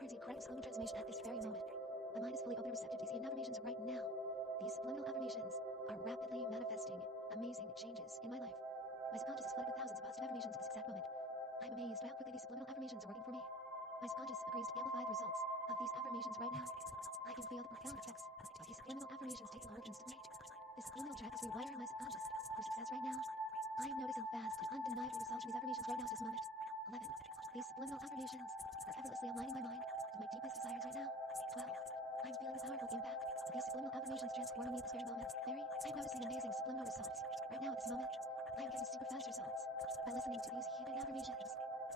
experiencing incredible subliminal transformation at this very moment. My mind is fully open and receptive to these hidden affirmations right now. These subliminal affirmations are rapidly manifesting amazing changes in my life. My subconscious is flooded with thousands of positive affirmations at this exact moment. I'm amazed by how quickly these subliminal affirmations are working for me. My subconscious agrees to amplify the results of these affirmations right now. I can feel the profound effects of these subliminal affirmations taking hold instantly. This subliminal track is rewiring my subconscious for success right now. I am noticing fast and undeniable results from these affirmations right now at this moment. 11. These subliminal affirmations are effortlessly aligning my mind with my deepest desires right now. 12. I'm feeling the powerful impact of these subliminal affirmations transforming me at this very moment. I'm noticing amazing subliminal results right now at this moment. I am getting super fast results by listening to these hidden affirmations.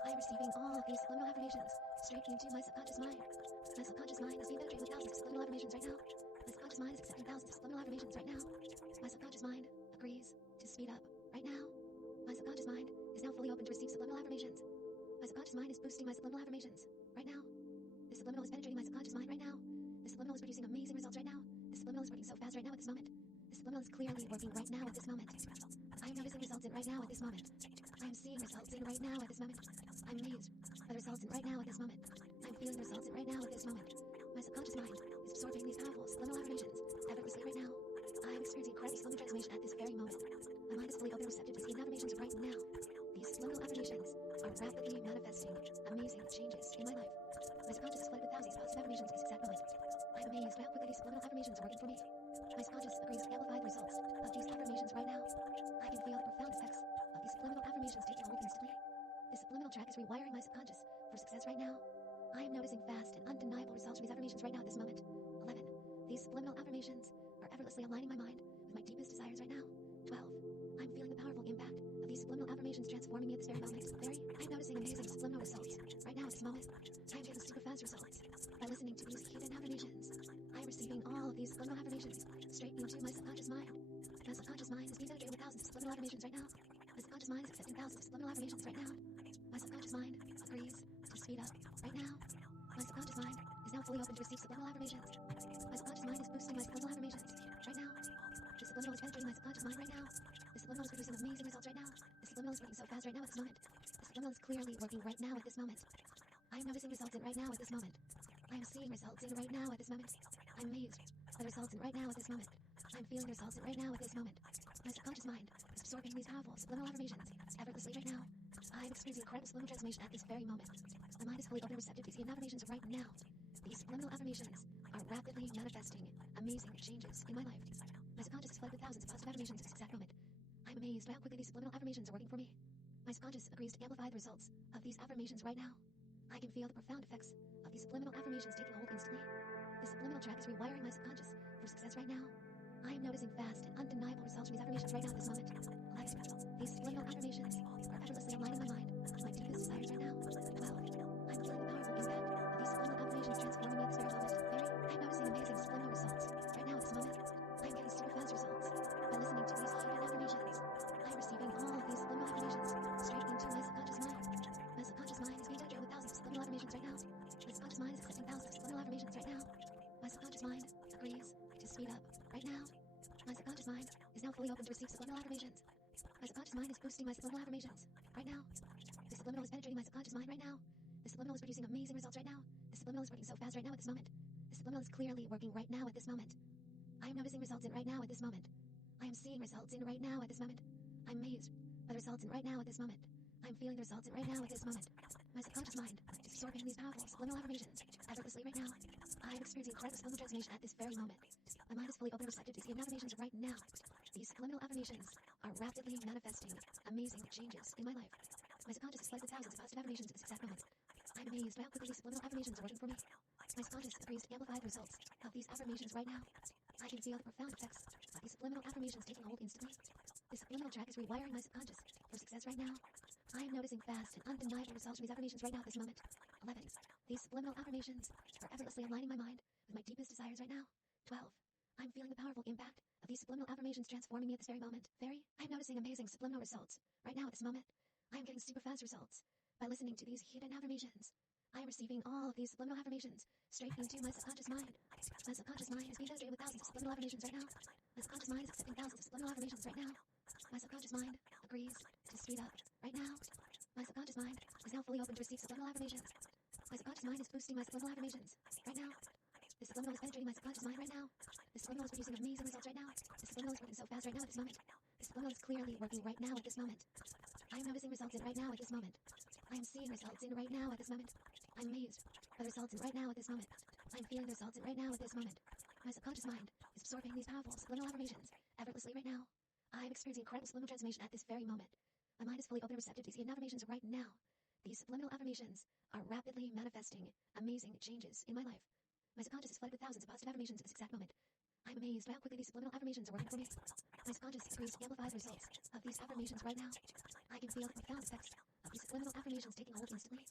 I am receiving all of these subliminal affirmations straight into my subconscious mind. My subconscious mind is being penetrated with thousands of subliminal affirmations right now. My subconscious mind is accepting thousands of subliminal affirmations right now. My subconscious mind agrees to speed up right now. My subconscious mind is now fully open to receive subliminal affirmations. My subconscious mind is boosting my subliminal affirmations right now. The subliminal is penetrating my subconscious mind right now. The subliminal is producing amazing results right now. The subliminal is working so fast right now at this moment. The subliminal is clearly working right now at this moment. I am noticing results in right now at this moment. I am seeing results in right now at this moment. I'm amazed by the results in right now at this moment. I'm feeling the results in right now at this moment. My subconscious mind is absorbing these powerful subliminal affirmations effortlessly right now. I am experiencing incredible subliminal transformation at this very moment. My mind is fully open and receptive to these hidden affirmations right now. These subliminal affirmations are rapidly manifesting amazing changes in my life. My subconscious is flooded with thousands of positive affirmations at this exact moment. I'm amazed by how quickly these subliminal affirmations are working for me. My subconscious agrees to amplify the results of these affirmations right now. I can feel the profound effects of these subliminal affirmations taking hold instantly. This subliminal track is rewiring my subconscious for success right now. I am noticing fast and undeniable results from these affirmations right now at this moment. 11. These subliminal affirmations are effortlessly aligning my mind with my deepest desires right now. 12. I'm feeling the powerful impact of these subliminal affirmations transforming me at this very moment. I'm noticing amazing subliminal results right now at this moment. I am getting super fast results by listening to these hidden affirmations. I am receiving all of these subliminal affirmations straight into my subconscious mind. My subconscious mind is being penetrated with thousands of subliminal affirmations right now. My subconscious mind is accepting thousands of subliminal affirmations right now. My subconscious mind agrees to speed up right now. My subconscious mind is now fully open to receive subliminal affirmations. My subconscious mind is boosting my subliminal affirmations right now. The subliminal is penetrating my subconscious mind right now. The subliminal is producing amazing results right now. The subliminal is working so fast right now at this moment. The subliminal is clearly working right now at this moment. I am noticing results in right now at this moment. I am seeing results in right now at this moment. I'm amazed by the results in right now at this moment. I'm feeling the results in right now at this moment. My subconscious mind is absorbing these powerful subliminal affirmations effortlessly right now. I am experiencing incredible subliminal transformation at this very moment. My mind is fully open and receptive to these hidden affirmations right now. These subliminal affirmations are rapidly manifesting amazing changes in my life. My subconscious is flooded with thousands of positive affirmations at this exact moment. I'm amazed by how quickly these subliminal affirmations are working for me. My subconscious agrees to amplify the results of these affirmations right now. I can feel the profound effects of these subliminal affirmations taking hold instantly. This subliminal track is rewiring my subconscious for success right now. I am noticing fast and undeniable results from these affirmations right now at this moment. 11. These subliminal affirmations are effortlessly aligning my mind with my deepest desires right now. 12. I'm feeling the powerful impact of these subliminal affirmations transforming me at this very moment. I'm noticing amazing subliminal results right now at this moment. I am getting super fast results by listening to these hidden affirmations. I am receiving all of these subliminal affirmations straight into my subconscious mind. My subconscious mind is being penetrated with thousands of subliminal affirmations right now. My subconscious mind is accepting thousands of subliminal affirmations right now. My subconscious mind agrees to speed up right now. My subconscious mind is now fully open to receive subliminal affirmations. My subconscious mind is boosting my subliminal affirmations right now. The subliminal is penetrating my subconscious mind right now. The subliminal is producing amazing results right now. The subliminal is working so fast right now at this moment. The subliminal is clearly working right now at this moment. I am noticing results in right now at this moment. I am seeing results in right now at this moment. I'm amazed by the results in right now at this moment. I'm feeling the results in right now at this moment. My subconscious mind is absorbing these powerful subliminal affirmations effortlessly right now. I am experiencing incredible subliminal transformation at this very moment. My mind is fully open and receptive to these hidden affirmations right now. These subliminal affirmations are rapidly manifesting amazing changes in my life. My subconscious is flooded with thousands of positive affirmations at this exact moment. I'm amazed by how quickly these subliminal affirmations are working for me. My subconscious agrees to amplify the results of these affirmations right now. I can feel the profound effects of these subliminal affirmations taking hold instantly. This subliminal track is rewiring my subconscious for success right now. I am noticing fast and undeniable results from these affirmations right now at this moment. 11. These subliminal affirmations are effortlessly aligning my mind with my deepest desires right now. 12. I'm feeling the powerful impact of these subliminal affirmations transforming me at this very moment. I'm noticing amazing subliminal results right now at this moment. I am getting super fast results by listening to these hidden affirmations. I am receiving all of these subliminal affirmations straight into my subconscious mind. My subconscious mind is being penetrated with thousands of subliminal affirmations right now. My subconscious mind is accepting thousands of subliminal affirmations right now. My subconscious mind agrees to speed up right now. My subconscious mind is now fully open to receive subliminal affirmations. My subconscious mind is boosting my subliminal affirmations right now. The subliminal is penetrating my subconscious mind right now. The subliminal is producing amazing results right now. The subliminal is working so fast right now at this moment. The subliminal is clearly working right now at this moment. I am noticing results in right now at this moment. I am seeing results in right now at this moment. I'm amazed by the results in right now at this moment. I'm feeling the results in right now at this moment. My subconscious mind is absorbing these powerful subliminal affirmations effortlessly right now. I'm experiencing incredible subliminal transformation at this very moment. My mind is fully open and receptive to these affirmations right now. These subliminal affirmations are rapidly manifesting amazing changes in my life. My subconscious is flooded with thousands of positive affirmations at this exact moment. I'm amazed by how quickly these subliminal affirmations are working for me. My subconscious series amplifies the results of these affirmations right now. I can feel the profound effects of these subliminal affirmations taking hold instantly.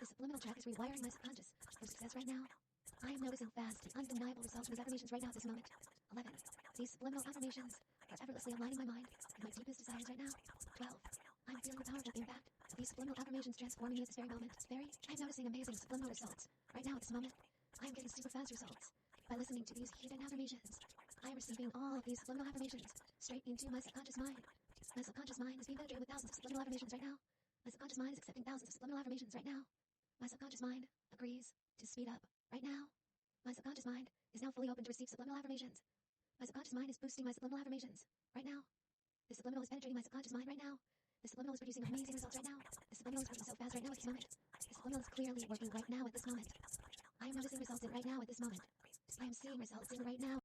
The subliminal track is rewiring my subconscious for success right now. I am noticing fast and undeniable results from these affirmations right now at this moment. 11. These subliminal affirmations are effortlessly aligning my mind with my deepest desires right now. 12. I'm feeling the powerful impact of these subliminal affirmations transforming me at this very moment. I'm noticing amazing subliminal results right now at this moment. I am getting super fast results by listening to these hidden affirmations. I am receiving all of these subliminal affirmations straight into my subconscious mind. My subconscious mind is being penetrated with thousands of subliminal affirmations right now. My subconscious mind is accepting thousands of subliminal affirmations right now. My subconscious mind agrees to speed up right now. My subconscious mind is now fully open to receive subliminal affirmations. My subconscious mind is boosting my subliminal affirmations right now. The subliminal is penetrating my subconscious mind right now. The subliminal is producing amazing results right now. The subliminal is working so fast right now at this moment. The subliminal is clearly working right now at this moment. I am noticing results in right now at this moment. I am seeing results in right now